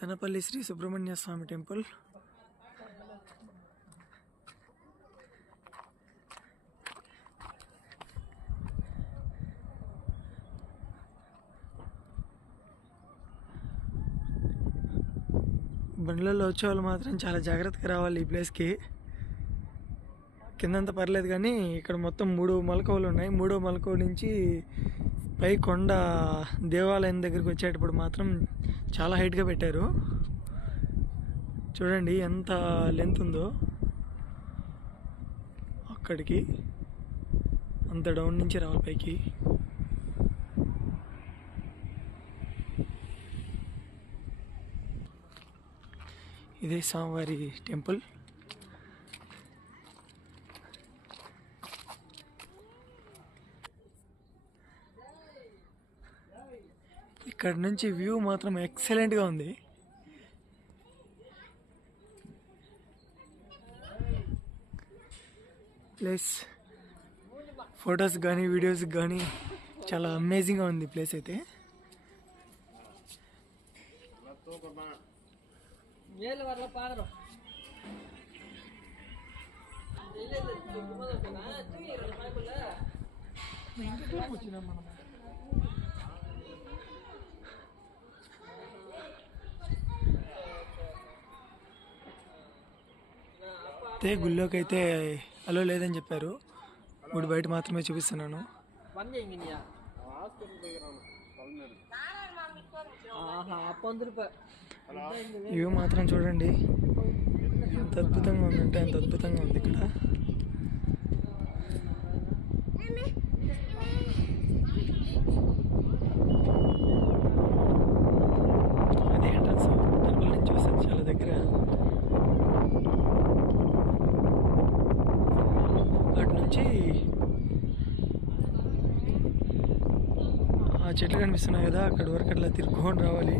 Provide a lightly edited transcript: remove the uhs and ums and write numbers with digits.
తనపల్లి శ్రీ సుబ్రహ్మణ్య స్వామి temple. బండ్లలో వచ్చేవాళ్ళు మాత్రం చాలా జాగ్రత్తగా రావాలి ఈ ప్లేస్కి. కిందంతా పర్లేదు కానీ ఇక్కడ మొత్తం 3 మలకువలు ఉన్నాయి. 3వ మలకువ నుంచి పై కొండ దేవాలయం దగ్గరికి వచ్చేటప్పుడు మాత్రం చాలా హైట్గా పెట్టారు. చూడండి ఎంత లెంత్ ఉందో, అక్కడికి అంత డౌన్ నుంచి రావాలి పైకి. ఇదే స్వామివారి టెంపుల్. ఇక్కడ నుంచి వ్యూ మాత్రం ఎక్సలెంట్గా ఉంది. ప్లేస్ ఫొటోస్ కానీ వీడియోస్ కానీ చాలా అమేజింగ్గా ఉంది ప్లేస్ అయితే. గుళ్ళోకి అయితే అలో లేదని చెప్పారు. గుడి బయట మాత్రమే చూపిస్తున్నాను. వ్యూ మాత్రం చూడండి ఎంత అద్భుతంగా ఉందంటే అంత అద్భుతంగా ఉంది ఇక్కడ. అది ఎంట్రన్స్ టెంపుల్ నుంచి చూసేది చాలా దగ్గర. అటు నుంచి ఆ చెట్లు కనిపిస్తున్నాయి కదా, అక్కడి వరకు అట్లా తిరుక్కొని రావాలి.